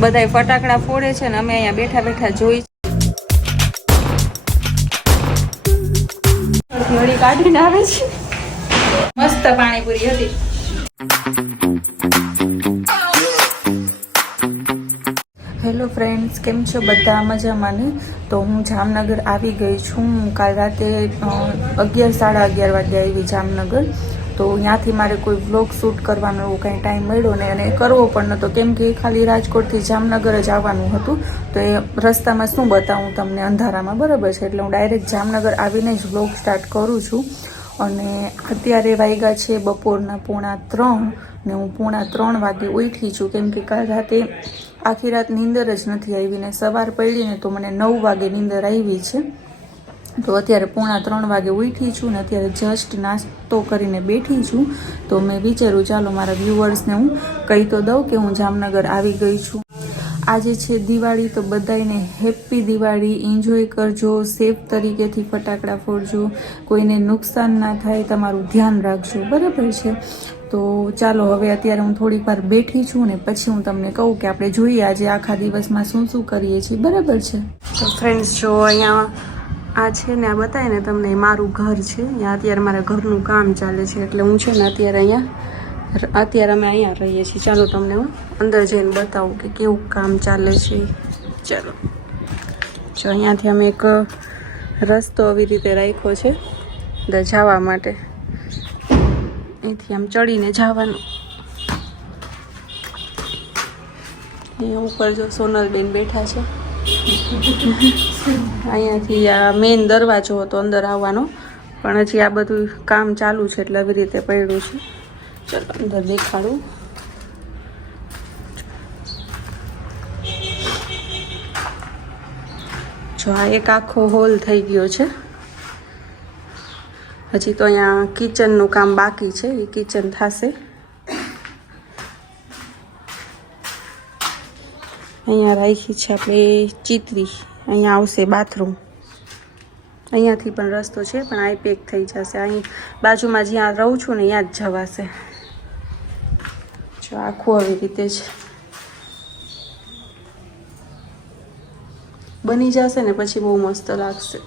બધાય ફટાકડા ફોડે છે ને અમે અહીંયા બેઠા બેઠા જોઈ છે. મસ્ત પાણીપુરી હતી. હેલો ફ્રેન્ડ્સ, કેમ છો બધા મજામાં ને? તો હું જામનગર આવી ગઈ છું. કાલ રાતે અગિયાર, સાડા અગિયાર વાગે આવી જામનગર. તો ત્યાંથી મારે કોઈ વ્લોગ શૂટ કરવાનો એવો કાંઈ ટાઈમ મળ્યો ને અને કરવો પણ નહોતો. કેમ કે ખાલી રાજકોટથી જામનગર જ આવવાનું હતું. તો એ રસ્તામાં શું બતાવું તમને? અંધારામાં બરાબર છે. એટલે હું ડાયરેક્ટ જામનગર આવીને જ વ્લોગ સ્ટાર્ટ કરું છું. અને અત્યારે વાગ્યા છે બપોરના પોણા ત્રણ ને હું પોણા ત્રણ વાગે ઉઠી છું. કેમ કે કાલ રાતે આખી રાત નીંદર જ નથી આવી ને સવાર પડીને તો મને નવ વાગે નીંદર આવી છે. તો અત્યારે પોણા ત્રણ વાગે ઉઠી છું ને અત્યારે જસ્ટ નાસ્તો કરીને બેઠી છું. તો મેં વિચાર્યું, ચાલો મારા વ્યૂવર્સને હું કહી તો દઉં કે હું જામનગર આવી ગઈ છું. આજે છે દિવાળી, તો બધાને હેપી દિવાળી. એન્જોય કરજો સેફ તરીકેથી ફટાકડા ફોડજો. કોઈને નુકસાન ના થાય, તમારું ધ્યાન રાખજો. બરાબર છે? તો ચાલો, હવે અત્યારે હું થોડીક વાર બેઠી છું ને પછી હું તમને કહું કે આપણે જોઈએ આજે આખા દિવસમાં શું શું કરીએ છીએ. બરાબર છે? તો ફ્રેન્ડ્સ જો અહીંયા આ છે ને આ બતાવે ને તમને મારું ઘર છે. અહીંયા અત્યારે મારા ઘરનું કામ ચાલે છે. એટલે હું છે ને અત્યારે અહીંયા અત્યારે અમે અહીંયા રહીએ છીએ. ચાલો તમને હું અંદર જઈને બતાવું કે કેવું કામ ચાલે છે. ચાલો. જો અહીંયાથી અમે એક રસ્તો આવી રીતે રાખ્યો છે. અંદર જવા માટે. અહીંથી આમ ચડીને જવાનું. અહીંયા ઉપર જો સોનલબેન બેઠા છે. અહીંયાથી આ મેઇન દરવાજો હતો અંદર આવવાનો. પણ હજી આ બધું કામ ચાલુ છે એટલે આવી રીતે પડ્યું છે. ચલો અંદર દેખાડું. જો આ એક આખો હોલ થઈ ગયો છે. હજી તો અહીંયા કિચનનું કામ બાકી છે. એ કિચન થશે. અહીંયા રાખી છે આપણે ચિત્રી. અહીંયા આવશે બાથરૂમ. અહીંયાથી પણ રસ્તો છે, પણ આ પેક થઈ જશે. અહીં બાજુમાં જ્યાં રહું છું ને, ત્યાં જ જવાશે. જો આખું આવી રીતે છે બની જશે ને, પછી બહુ મસ્ત લાગશે.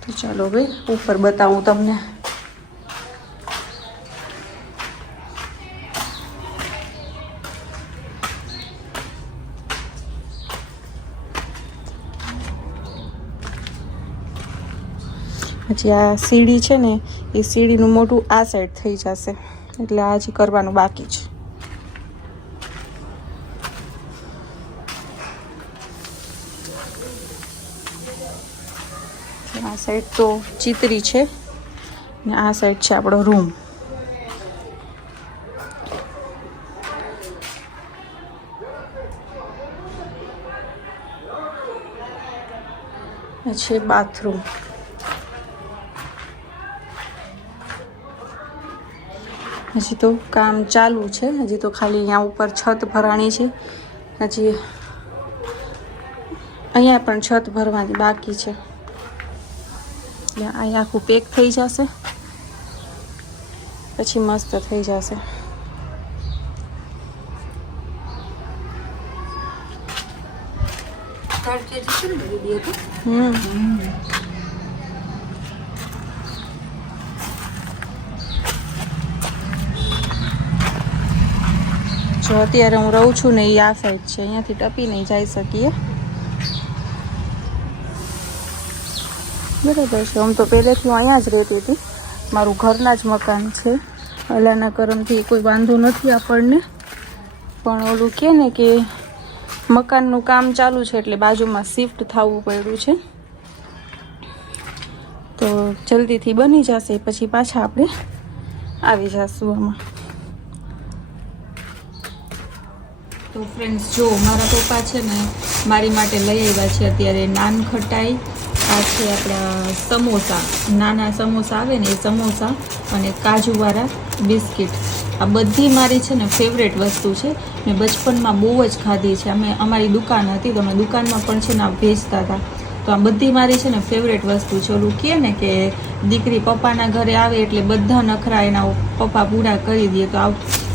તો ચાલો ભાઈ ઉપર બતાવું તમને. પછી આ સીડી છે ને, એ સીડીનું મોઢું આ સાઈડ થઈ જશે. એટલે આ હજી કરવાનું બાકી છે. આ સાઈડ તો ચિત્રી છે. ને આ સાઈડ છે આપણો રૂમ. પછી બાથરૂમ હજી તો કામ ચાલુ છે. હજી તો ખાલી અહીંયા ઉપર છત ભરાણી છે. હજી અહીંયા પણ છત ભરવાની બાકી છે. અહીંયા આખું પેક થઈ જશે. પછી મસ્ત થઈ જશે. હમ. જો અત્યારે હું રહું છું ને એ આ સાઈડ છે. અહીંયાથી ટપી નહીં જઈ શકીએ. બરાબર છે. આમ તો પહેલેથી હું અહીંયા જ રહેતી હતી. મારું ઘરના જ મકાન છે. અલાના કરમથી કોઈ વાંધો નથી આપણને. પણ ઓલું કે ને કે મકાનનું કામ ચાલુ છે એટલે બાજુમાં શિફ્ટ થવું પડ્યું છે. તો જલ્દીથી બની જશે. પછી પાછા આપણે આવી જઈશું આમાં. તો ફ્રેન્ડ્સ જો મારા પપ્પા છે ને મારી માટે લઈ આવ્યા છે અત્યારે નાન ખટાઈ આ છે આપણા સમોસા. નાના સમોસા આવે ને એ સમોસા અને કાજુવાળા બિસ્કિટ. આ બધી મારી છે ને ફેવરેટ વસ્તુ છે. મેં બચપનમાં બહુ જ ખાધી છે. અમે, અમારી દુકાન હતી તો અમે દુકાનમાં પણ છે ને આ વેચતા હતા. તો આ બધી મારી છે ને ફેવરેટ વસ્તુ છે. ઓલું કહે ને કે દીકરી પપ્પાના ઘરે આવે એટલે બધા નખરા એના પપ્પા પૂરા કરી દે. તો આ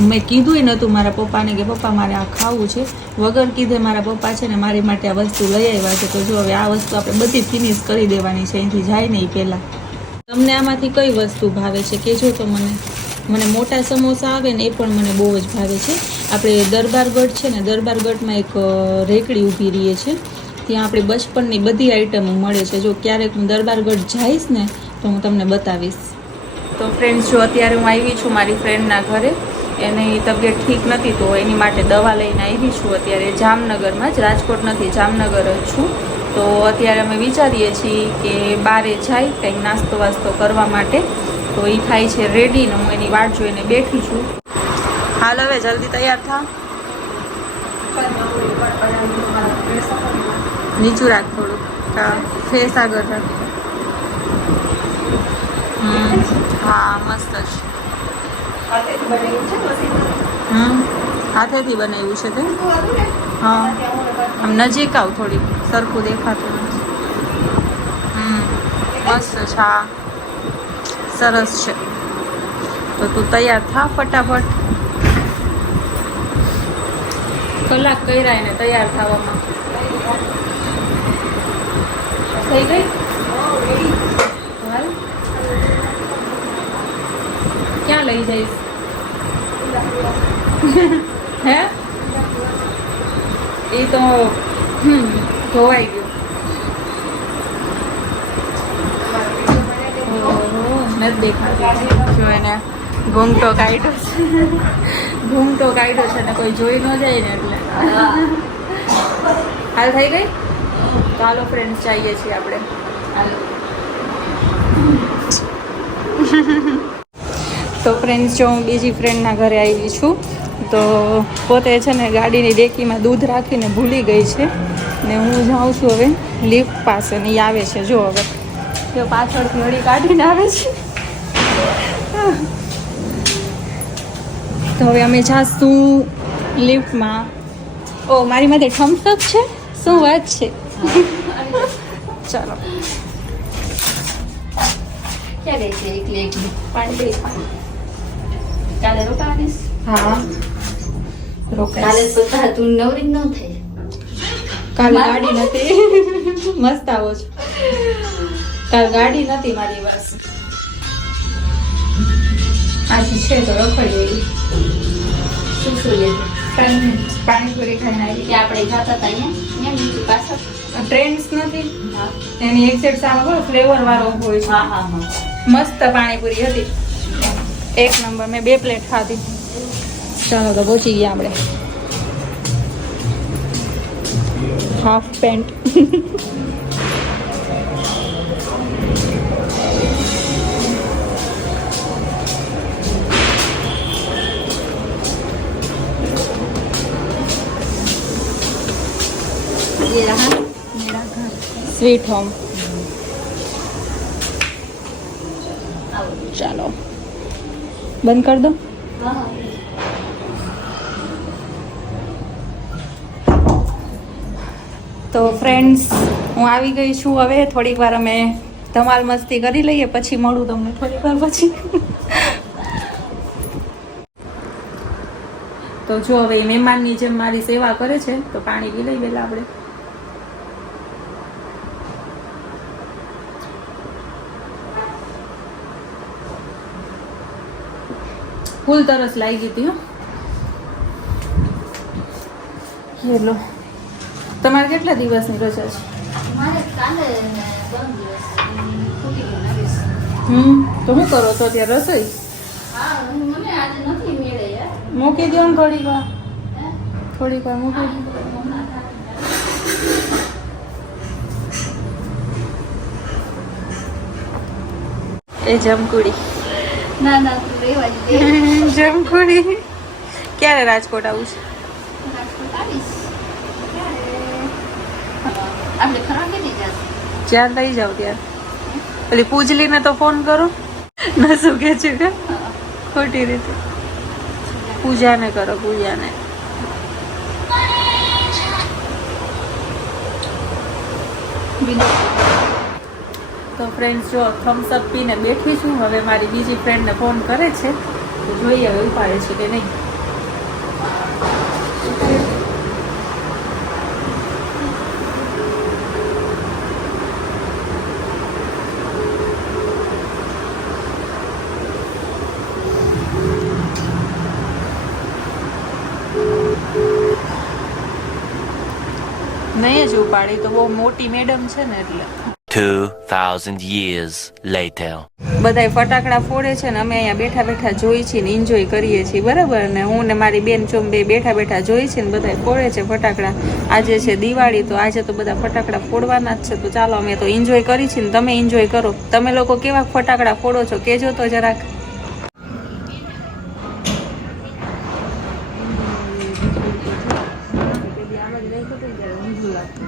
મેં કીધું નહોતું મારા પપ્પાને કે પપ્પા, મારે આ ખાવું છે. વગર કીધે મારા પપ્પા છે ને મારી માટે આ વસ્તુ લઈ આવ્યા છે. તો જો હવે આ વસ્તુ આપણે બધી ફિનિશ કરી દેવાની છે. અહીંથી જાય નહીં પહેલાં. તમને આમાંથી કઈ વસ્તુ ભાવે છે? કહેજો તો મને. મને મોટા સમોસા આવે ને એ પણ મને બહુ જ ભાવે છે. આપણે દરબારગઢ છે ને, દરબારગઢમાં એક રેકડી ઊભી રહીએ છે. ત્યાં આપણે બચપનની બધી આઈટમો મળે છે. જો ક્યારેક હું દરબારગઢ જઈશ ને, તો હું તમને બતાવીશ. તો ફ્રેન્ડ્સ જો અત્યારે હું આવી છું મારી ફ્રેન્ડના ઘરે એની તબિયત ઠીક નથી તો એની માટે દવા લઈને આવી છું. અત્યારે જામનગરમાં જ, રાજકોટ નથી, જામનગર જ છું. તો અત્યારે અમે વિચારીએ છીએ કે બારે જાય કંઈક નાસ્તો વાસ્તો કરવા માટે. તો એ થાય છે રેડી ને હું એની વાટ જોઈને બેઠી છું. હાલ હવે જલ્દી તૈયાર થા. નીચું રાખ થોડું ફેસ આગળ રાખ. હા, મસ્ત છે હમ હાથેથી બનાવ્યું છે તે? હા. આમ નજીક આવ થોડી સરખું દેખાતું નથી. હમ મસ્ત છે હા સરસ છે. તો તું તૈયાર થા ફટાફટ. કલાક કર્યા એને તૈયાર થવામાં. થઈ ગઈ? ક્યાં લઈ જઈશ? હે? એ તો ધોવાઈ ગયું. કાઢ્યો છે. ને કોઈ જોઈ ન જાય ને એટલે. હાલ થઈ ગઈ? ચાલો ફ્રેન્ડ્સ જઈએ છીએ આપણે. તો ફ્રેન્ડ્સ જો હું બીજી ફ્રેન્ડના ઘરે આવી છું તો પોતે છે ને ગાડીની ડેકીમાં દૂધ રાખીને ભૂલી ગઈ છે ને હું જાઉં છું હવે લિફ્ટ પાસે ને આવે છે જો હવે. જો પાછળથી હળી કાઢીને આવે છે. તો હવે અમે જાશું લિફ્ટમાં ઓ મારી માટે થમ્સઅપ છે? શું વાત છે? ચાલો. ક્યારે છે? એકલી એકલી? પાંડે. કાલે રોકાવાની હા. કાલે રોકાઈશ. તું નવરી ન થઈ. કાલ ગાડી નથી. મસ્ત આવો છો. કાલ ગાડી નથી મારી પાસે આજે છે તો રખડી શું શું લીધું પાણીપુરી ખાઈને આવી કે આપણે જતા હતા અહીંયા? અહીંયા બીજું પાછળ? ટ્રેન્ડ્સ નથી. એની એક સાઈડ સામે ફ્લેવર વાળો હોય છે. હા હા મસ્ત પાણીપુરી હતી. એક નંબર મેં બે પ્લેટ ખાધી. ચાલો તો પહોંચી ગયા આપણે હાફ પેન્ટ ये रहा मेरा घर સ્વીટ હોમ आओ ચાલો બંધ કરી તો ફ્રેન્ડ્સ હું આવી ગઈ છું. હવે થોડીક વાર અમે ધમાલ મસ્તી કરી લઈએ પછી મળું તમને થોડીક વાર પછી. તો જો હવે મહેમાનની જેમ મારી સેવા કરે છે તો પાણી પી લઈ ગયેલા આપણે. ફૂલ તરસ લાગી હતી હો. હેલો તમારે કેટલા દિવસની રજા છે? હમ તો શું કરો? છો ત્યાં રસોઈ? મૂકી દો ને થોડીક વાર? થોડીક વાર મૂકી દો એ જમકુડી. ના ના જમકુડી. ક્યારે રાજકોટ આવું છે રાજકોટ આવીશ ત્યારે આપણે ફરવા કેટલી જશે જ્યાં લઈ જાઓ ત્યાં. પેલી પૂજલીને તો ફોન કરો. ના શું કે છે કે? ખોટી રીતે. પૂજાને કરો પૂજાને. તો ફ્રેન્ડ જો થમ્સ અપ પીને બેઠી છું. હવે મારી બીજી ફ્રેન્ડને ફોન કરે છે. તો જોઈએ હવે ઉપાડે છે કે નહીં. નહીં જ ઉપાડી તો બહુ મોટી મેડમ છે ને એટલે. 2,000 years later. બધાય ફટાકડા ફોડે છે ને અમે અહીંયા બેઠા બેઠા જોઈ છીએ ને એન્જોય કરીએ છીએ બરાબર? ને હું ને મારી બેન ચોમ બે બેઠા બેઠા જોઈ છીએ ને બધાય ફોડે છે ફટાકડા. આજે છે દિવાળી તો આજે તો બધા ફટાકડા ફોડવાના જ છે. તો ચાલો અમે તો એન્જોય કરી છીએ ને તમે એન્જોય કરો. તમે લોકો કેવા ફટાકડા ફોડો છો? કેજો તો જરાક.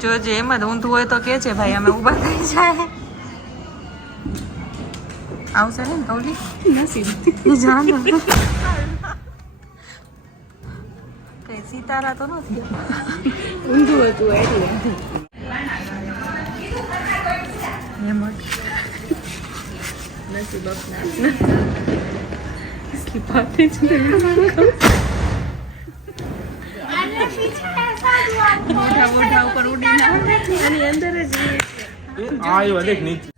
જો જે એમ જ ઊંધું હોય તો કે છે ભાઈ અમે ઊભા થઈ જાય. આવશે ને કૌલી? નથી. જાણ. કઈ સિતારા તો નથી? ઊંધું હતું એટલે. મોઢા મોઢા ઉપર ઉડી ના એની અંદર જ. આવ્યો દેખ નીચે